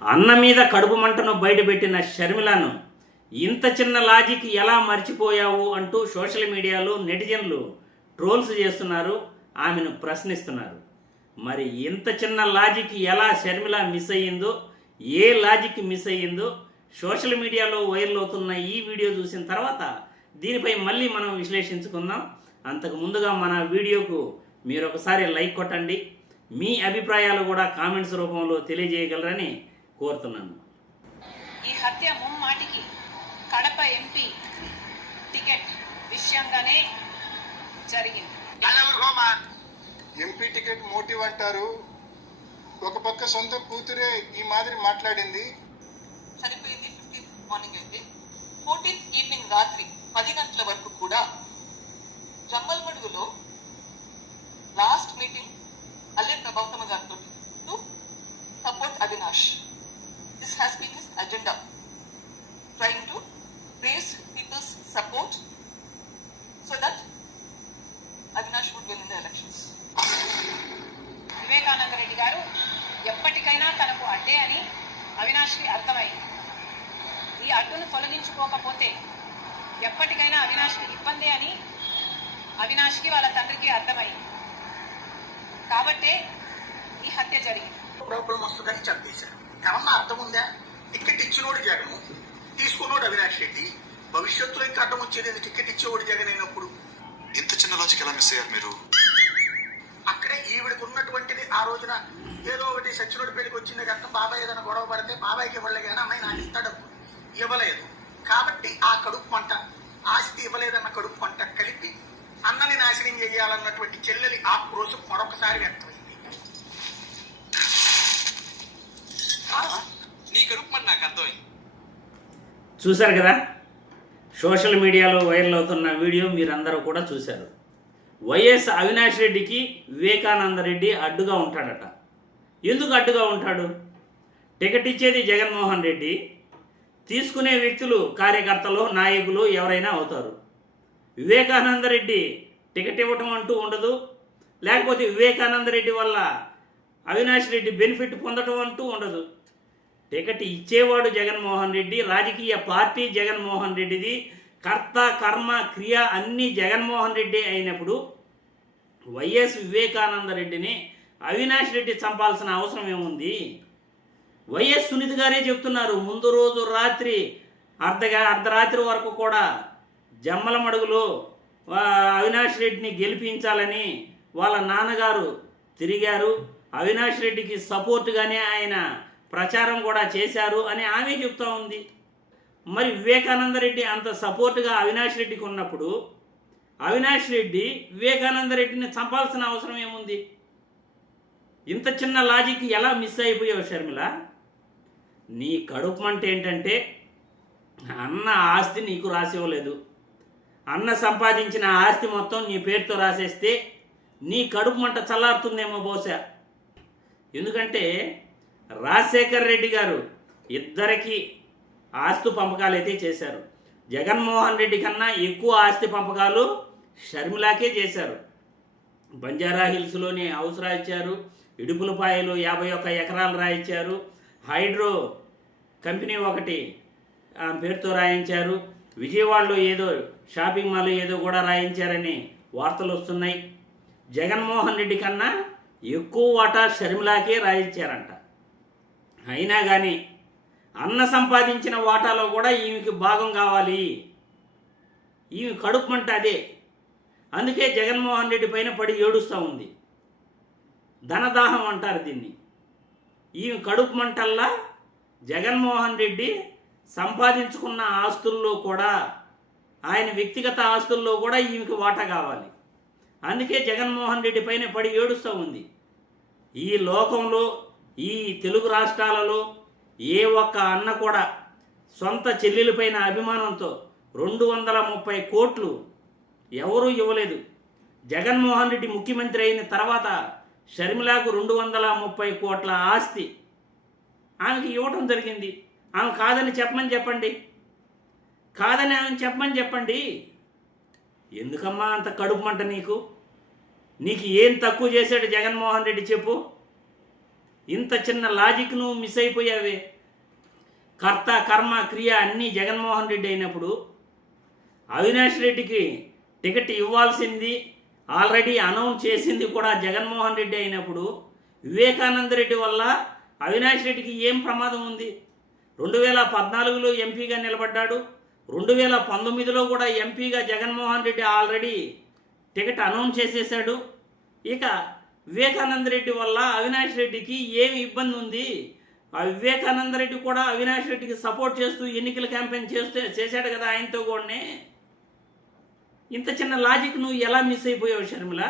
అన్న మీద కడుపు మంటను బయటపెట్టిన షర్మిలను ఇంత చిన్న లాజిక్ ఎలా మర్చిపోయావు అంటూ సోషల్ మీడియాలో నెటిజన్లు ట్రోల్స్ చేస్తున్నారు, ఆమెను ప్రశ్నిస్తున్నారు. మరి ఇంత చిన్న లాజిక్ ఎలా షర్మిల మిస్ అయ్యిందో, ఏ లాజిక్ మిస్ అయ్యిందో సోషల్ మీడియాలో వైరల్ అవుతున్న ఈ వీడియో చూసిన తర్వాత దీనిపై మళ్ళీ మనం విశ్లేషించుకుందాం. అంతకు ముందుగా మన వీడియోకు మీరు ఒకసారి లైక్ కొట్టండి, మీ అభిప్రాయాలు కూడా కామెంట్స్ రూపంలో తెలియజేయగలరని కోరుతున్నాను. ఈ హత్య ముమ్మాటికి కడప ఎంపీ టికెట్ విషయంగానే జరిగింది. ఎంపీ టికెట్ మోటివ్ అంటారు. ఒక పక్క సొంత కూతురే ఈ మాదిరి మాట్లాడింది. చనిపోయింది 15th మార్నింగ్ అయితే 14th ఈవినింగ్ రాత్రి 10 గంటల వరకు కూడా జమ్మల్మడుగులో లాస్ట్ మీటింగ్ అల్లె ప్రభావతమ్మ గారితో to support Avinash. This has been his agenda, trying to raise people's support so that Avinash would win in the elections. Vivekananda Reddy గారు ఎప్పటికైనా తనకు అడ్డే అని అవినాష్కి అర్థమైంది. ఈ అడ్డును తొలగించుకోకపోతే ఎప్పటికైనా అవినాష్కి ఇబ్బందే అని అవినాష్కి వాళ్ళ తండ్రికి అర్థమైంది. కాబట్టే ఈ హత్య జరిగింది. ప్రాబ్లం వస్తుందని చెప్పేశారు. ఏమన్నా అర్థం ఉందా? టికెట్ ఇచ్చినోడు జగన్, తీసుకున్నోడు అవినాష్ రెడ్డి. భవిష్యత్తులో ఇంకా అడ్డం వచ్చేది టికెట్ ఇచ్చేవాడు జగన్ అయినప్పుడు. ఇంత చిన్న లాజిక్ ఎలా మిస్ అయ్యారు మీరు? అక్కడే ఈవిడికి ఉన్నటువంటిది ఆ రోజున ఏదో ఒకటి సచ్చినోడి పెళ్లికి వచ్చింది కనుక బాబాయ్ ఏదైనా గొడవ పడితే బాబాయ్కి ఇవ్వలేదు కానీ అమ్మాయి నాకు ఇస్తాడు, ఇవ్వలేదు కాబట్టి ఆ కడుపు పంట, ఆస్తి ఇవ్వలేదన్న కడుపు పంట కలిపి అన్నని నాశనం చేయాలన్నటువంటి చెల్లెలి ఆక్రోశం మరొకసారి వ్యక్తమైంది. నీ కడుపు పంట నాకు అర్థమైంది. చూశారు కదా, సోషల్ మీడియాలో వైరల్ అవుతున్న వీడియో మీరందరూ కూడా చూశారు. వైఎస్ అవినాష్ రెడ్డికి వివేకానంద రెడ్డి అడ్డుగా ఉంటాడట. ఎందుకు అడ్డుగా ఉంటాడు? టికెట్ ఇచ్చేది జగన్మోహన్ రెడ్డి, తీసుకునే వ్యక్తులు కార్యకర్తలు, నాయకులు ఎవరైనా అవుతారు. వివేకానంద రెడ్డి టికెట్ ఇవ్వటం అంటూ ఉండదు, లేకపోతే వివేకానంద రెడ్డి వల్ల అవినాష్ రెడ్డి బెనిఫిట్ పొందటం అంటూ ఉండదు. టికెట్ ఇచ్చేవాడు జగన్మోహన్ రెడ్డి, రాజకీయ పార్టీ జగన్మోహన్ రెడ్డిది, కర్త కర్మ క్రియ అన్నీ జగన్మోహన్ రెడ్డి అయినప్పుడు వైఎస్ వివేకానంద రెడ్డిని అవినాష్ రెడ్డి చంపాల్సిన అవసరం ఏముంది? వైఎస్ సునీత గారే చెప్తున్నారు, ముందు రోజు రాత్రి అర్ధరాత్రి వరకు కూడా జమ్మలమడుగులో అవినాష్ రెడ్డిని గెలిపించాలని వాళ్ళ నాన్నగారు తిరిగారు, అవినాష్ రెడ్డికి సపోర్ట్గానే ఆయన ప్రచారం కూడా చేశారు అని ఆమె చెప్తా ఉంది. మరి వివేకానంద రెడ్డి అంత సపోర్ట్గా అవినాష్ రెడ్డికి ఉన్నప్పుడు అవినాష్ రెడ్డి వివేకానంద రెడ్డిని చంపాల్సిన అవసరం ఏముంది? ఇంత చిన్న లాజిక్ ఎలా మిస్ అయిపోయావు షర్మిల? నీ కడుపు మంట ఏంటంటే అన్న ఆస్తి నీకు రాసివ్వలేదు, అన్న సంపాదించిన ఆస్తి మొత్తం నీ పేరుతో రాసేస్తే నీ కడుపు మంట చల్లారుతుందేమో బహుశా. ఎందుకంటే రాజశేఖర్ రెడ్డి గారు ఇద్దరికి ఆస్తి పంపకాలు అయితే చేశారు. జగన్మోహన్ రెడ్డి కన్నా ఎక్కువ ఆస్తి పంపకాలు షర్మిలాకే చేశారు. బంజారా హిల్స్లోని హౌస్ రాయించారు, ఇడుపులపాయలు 51 ఎకరాలు రాయించారు, హైడ్రో కంపెనీ ఒకటి పేరుతో రాయించారు, విజయవాడలో ఏదో షాపింగ్ మాల్ ఏదో కూడా రాయించారని వార్తలు వస్తున్నాయి. జగన్మోహన్ రెడ్డి కన్నా ఎక్కువ వాటా షర్మిలాకే రాయించారంట. అయినా కానీ అన్న సంపాదించిన వాటాలో కూడా ఈమెకి భాగం కావాలి. ఈమె కడుపు మంట అదే. అందుకే జగన్మోహన్ రెడ్డి పైన పడి ఏడుస్తూ ఉంది. ధనదాహం అంటారు దీన్ని. ఈమె కడుపు మంటల్లా జగన్మోహన్ రెడ్డి సంపాదించుకున్న ఆస్తుల్లో కూడా, ఆయన వ్యక్తిగత ఆస్తుల్లో కూడా ఈమెకి వాటా కావాలి. అందుకే జగన్మోహన్ రెడ్డి పైన పడి ఏడుస్తూ ఉంది. ఈ లోకంలో, ఈ తెలుగు రాష్ట్రాలలో ఏ ఒక్క అన్న కూడా సొంత చెల్లెలపైన అభిమానంతో 230 కోట్లు ఎవరూ ఇవ్వలేదు. జగన్మోహన్ రెడ్డి ముఖ్యమంత్రి అయిన తర్వాత షర్మిలకు 230 కోట్ల ఆస్తి ఆమెకి ఇవ్వటం జరిగింది. ఆమె కాదని చెప్పండి, కాదని ఆమె చెప్పండి. ఎందుకమ్మా అంత కడుపు మంట నీకు? నీకు ఏం తక్కువ చేశాడు జగన్మోహన్ రెడ్డి చెప్పు? ఇంత చిన్న లాజిక్ నువ్వు మిస్ అయిపోయావే. కర్త కర్మ క్రియ అన్నీ జగన్మోహన్ రెడ్డి అయినప్పుడు అవినాష్ రెడ్డికి టికెట్ ఇవ్వాల్సింది ఆల్రెడీ అనౌన్స్ చేసింది కూడా జగన్మోహన్ రెడ్డి అయినప్పుడు వివేకానంద రెడ్డి వల్ల అవినాష్ రెడ్డికి ఏం ప్రమాదం ఉంది? 2014లో ఎంపీగా నిలబడ్డాడు, 2019లో కూడా ఎంపీగా Jaganmohan Reddy already ticket announce చేసేసాడు. ఇక వివేకానంద రెడ్డి వల్ల అవినాష్ రెడ్డికి ఏమి ఇబ్బంది ఉంది? ఆ వివేకానంద రెడ్డి కూడా అవినాష్ రెడ్డికి సపోర్ట్ చేస్తూ ఎన్నికల క్యాంపెయిన్ చేశాడు కదా ఆయనతో కూడా. ఇంత చిన్న లాజిక్ నువ్వు ఎలా మిస్ అయిపోయావు షర్మిల?